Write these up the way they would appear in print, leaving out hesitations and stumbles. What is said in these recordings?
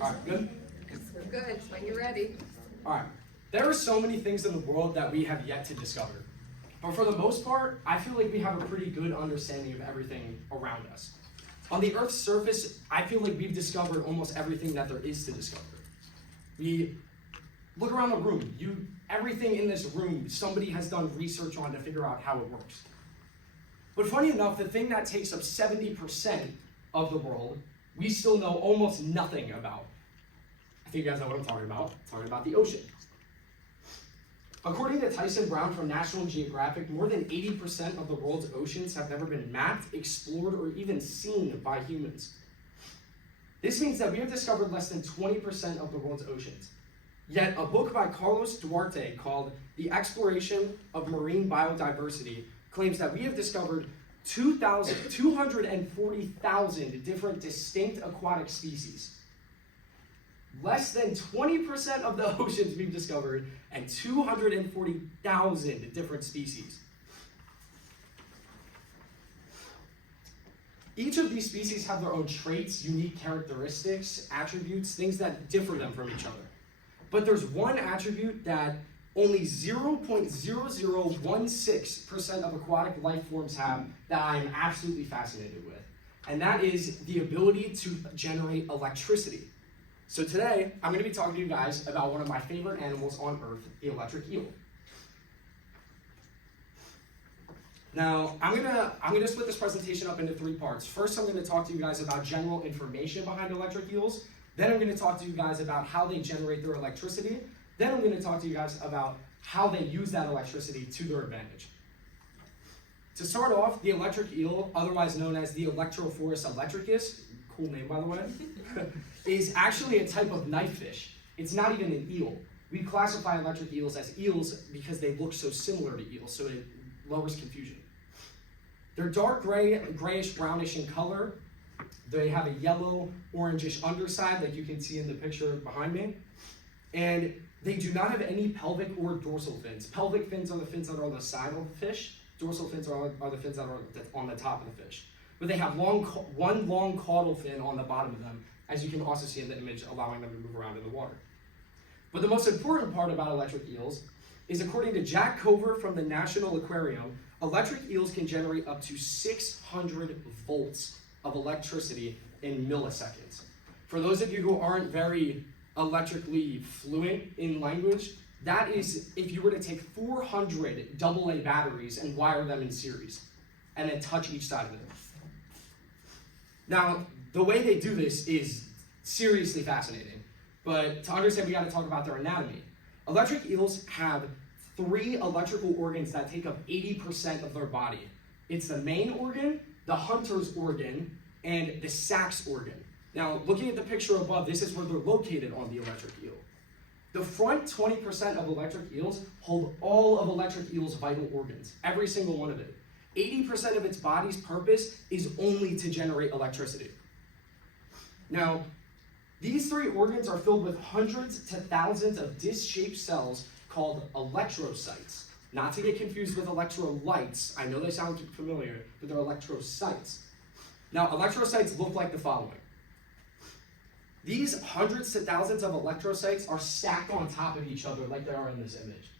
All right, good? We're good, when you're ready. All right. There are so many things in the world that we have yet to discover. But for the most part, I feel like we have a pretty good understanding of everything around us. On the Earth's surface, I feel like we've discovered almost everything that there is to discover. We look around the room. Everything in this room, somebody has done research on to figure out how it works. But funny enough, the thing that takes up 70% of the world, we still know almost nothing about. I think you guys know what I'm talking about. I'm talking about the ocean. According to Tyson Brown from National Geographic, more than 80% of the world's oceans have never been mapped, explored, or even seen by humans. This means that we have discovered less than 20% of the world's oceans. Yet, a book by Carlos Duarte called The Exploration of Marine Biodiversity claims that we have discovered 240,000 different distinct aquatic species. Less than 20% of the oceans we've discovered, and 240,000 different species. Each of these species have their own traits, unique characteristics, attributes, things that differ them from each other. But there's one attribute that only 0.0016% of aquatic life forms have that I am absolutely fascinated with. And that is the ability to generate electricity. So today, I'm going to be talking to you guys about one of my favorite animals on Earth, the electric eel. Now, I'm gonna split this presentation up into 3 parts. First, I'm going to talk to you guys about general information behind electric eels. Then I'm going to talk to you guys about how they generate their electricity. Then I'm going to talk to you guys about how they use that electricity to their advantage. To start off, the electric eel, otherwise known as the Electrophorus electricus, cool name by the way, is actually a type of knife fish. It's not even an eel. We classify electric eels as eels because they look so similar to eels, so it lowers confusion. They're dark gray, grayish brownish in color. They have a yellow, orangish underside, like you can see in the picture behind me. And they do not have any pelvic or dorsal fins. Pelvic fins are the fins that are on the side of the fish. Dorsal fins are the fins that are on the top of the fish. But they have one long caudal fin on the bottom of them, as you can also see in the image, allowing them to move around in the water. But the most important part about electric eels is, according to Jack Cover from the National Aquarium, electric eels can generate up to 600 volts of electricity in milliseconds. For those of you who aren't very electrically fluent in language, that is if you were to take 400 AA batteries and wire them in series, and then touch each side of it. Now, the way they do this is seriously fascinating, but to understand, we got to talk about their anatomy. Electric eels have 3 electrical organs that take up 80% of their body. It's the main organ, the hunter's organ, and the sacs organ. Now, looking at the picture above, this is where they're located on the electric eel. The front 20% of electric eels hold all of electric eel's vital organs, every single one of it. 80% of its body's purpose is only to generate electricity. Now, these 3 organs are filled with hundreds to thousands of disc-shaped cells called electrocytes. Not to get confused with electrolytes. I know they sound familiar, but they're electrocytes. Now, electrocytes look like the following. These hundreds to thousands of electrocytes are stacked on top of each other like they are in this image.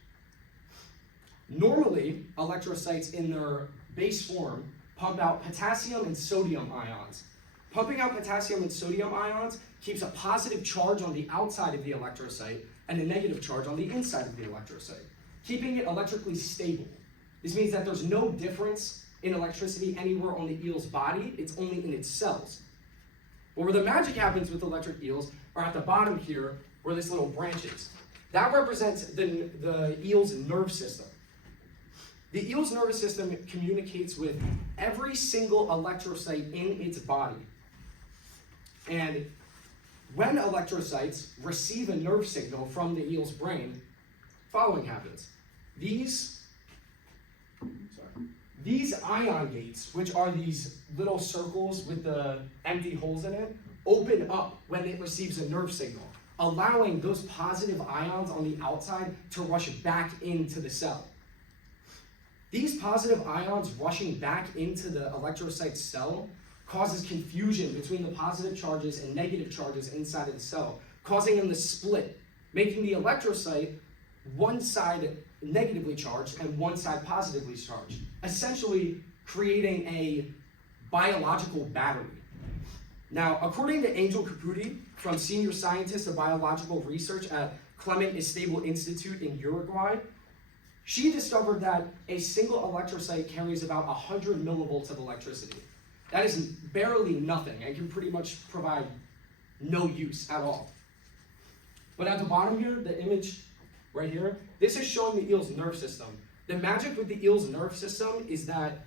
Normally, electrocytes in their base form pump out potassium and sodium ions. Pumping out potassium and sodium ions keeps a positive charge on the outside of the electrocyte and a negative charge on the inside of the electrocyte, keeping it electrically stable. This means that there's no difference in electricity anywhere on the eel's body, it's only in its cells. But where the magic happens with electric eels are at the bottom here, where this little branch is. That represents the eel's nerve system. The eel's nervous system communicates with every single electrocyte in its body. And when electrocytes receive a nerve signal from the eel's brain, following happens. These ion gates, which are these little circles with the empty holes in it, open up when it receives a nerve signal, allowing those positive ions on the outside to rush back into the cell. These positive ions rushing back into the electrocyte cell causes confusion between the positive charges and negative charges inside of the cell, causing them to split, making the electrocyte one side negatively charged and one side positively charged, essentially creating a biological battery. Now, according to Angel Caputi, from Senior Scientist of Biological Research at Clement Estable Institute in Uruguay, she discovered that a single electrocyte carries about 100 millivolts of electricity. That is barely nothing and can pretty much provide no use at all. But at the bottom here, the image right here, this is showing the eel's nerve system. The magic with the eel's nerve system is that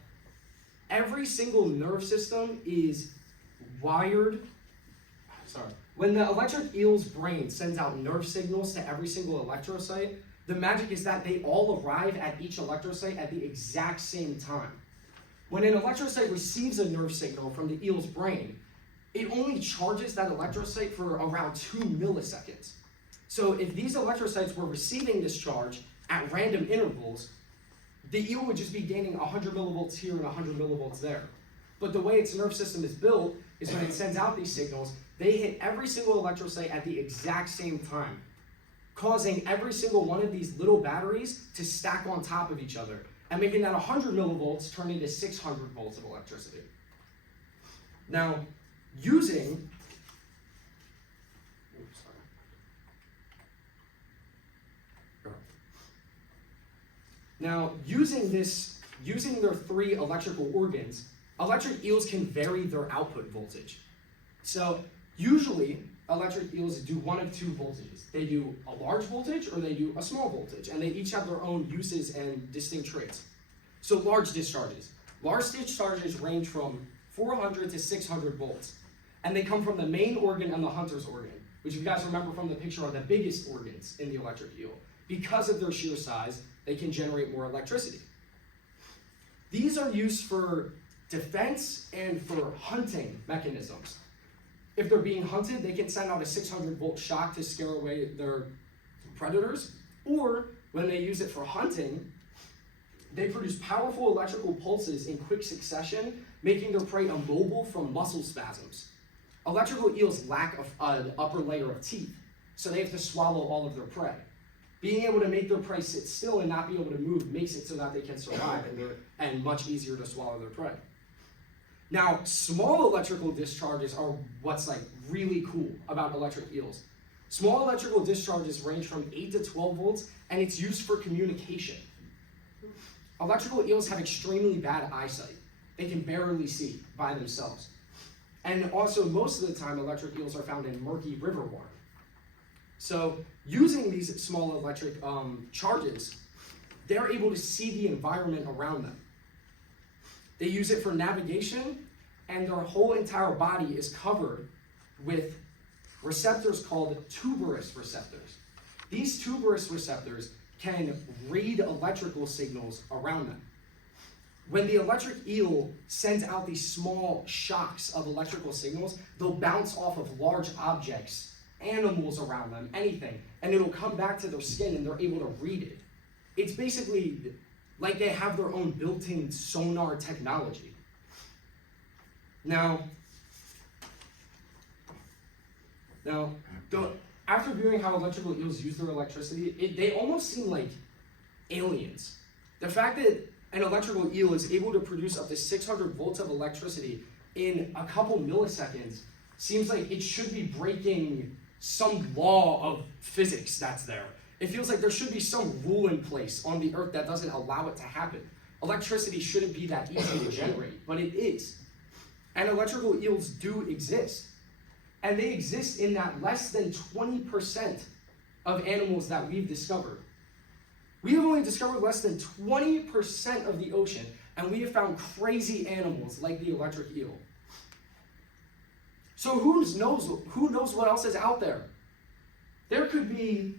every single nerve system is wired. When the electric eel's brain sends out nerve signals to every single electrocyte, the magic is that they all arrive at each electrocyte at the exact same time. When an electrocyte receives a nerve signal from the eel's brain, it only charges that electrocyte for around 2 milliseconds. So if these electrocytes were receiving this charge at random intervals, the eel would just be gaining 100 millivolts here and 100 millivolts there. But the way its nerve system is built is when it sends out these signals, they hit every single electrocyte at the exact same time, causing every single one of these little batteries to stack on top of each other, and making that 100 millivolts turn into 600 volts of electricity. Now, using their 3 electrical organs, electric eels can vary their output voltage. So usually, electric eels do one of 2 voltages. They do a large voltage or they do a small voltage, and they each have their own uses and distinct traits. So large discharges. Large discharges range from 400 to 600 volts, and they come from the main organ and the hunter's organ, which if you guys remember from the picture are the biggest organs in the electric eel. Because of their sheer size, they can generate more electricity. These are used for defense and for hunting mechanisms. If they're being hunted, they can send out a 600 volt shock to scare away their predators, or when they use it for hunting, they produce powerful electrical pulses in quick succession, making their prey immobile from muscle spasms. Electrical eels lack an upper layer of teeth, so they have to swallow all of their prey. Being able to make their prey sit still and not be able to move makes it so that they can survive and much easier to swallow their prey. Now, small electrical discharges are what's like really cool about electric eels. Small electrical discharges range from 8 to 12 volts, and it's used for communication. Electrical eels have extremely bad eyesight. They can barely see by themselves. And also, most of the time, electric eels are found in murky river water. So, using these small electric charges, they're able to see the environment around them. They use it for navigation, and their whole entire body is covered with receptors called tuberous receptors. These tuberous receptors can read electrical signals around them. When the electric eel sends out these small shocks of electrical signals, they'll bounce off of large objects, animals around them, anything, and it'll come back to their skin and they're able to read it. It's basically like they have their own built-in sonar technology. Now, after viewing how electrical eels use their electricity, they almost seem like aliens. The fact that an electrical eel is able to produce up to 600 volts of electricity in a couple milliseconds seems like it should be breaking some law of physics that's there. It feels like there should be some rule in place on the earth that doesn't allow it to happen. Electricity shouldn't be that easy to generate, but it is. And electrical eels do exist. And they exist in that less than 20% of animals that we've discovered. We have only discovered less than 20% of the ocean, and we have found crazy animals like the electric eel. So who knows what else is out there? There could be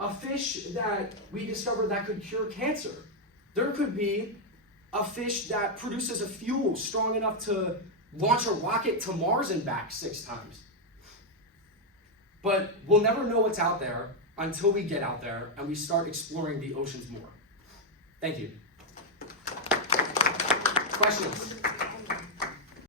a fish that we discovered that could cure cancer. There could be a fish that produces a fuel strong enough to launch a rocket to Mars and back 6 times. But we'll never know what's out there until we get out there and we start exploring the oceans more. Thank you. Questions?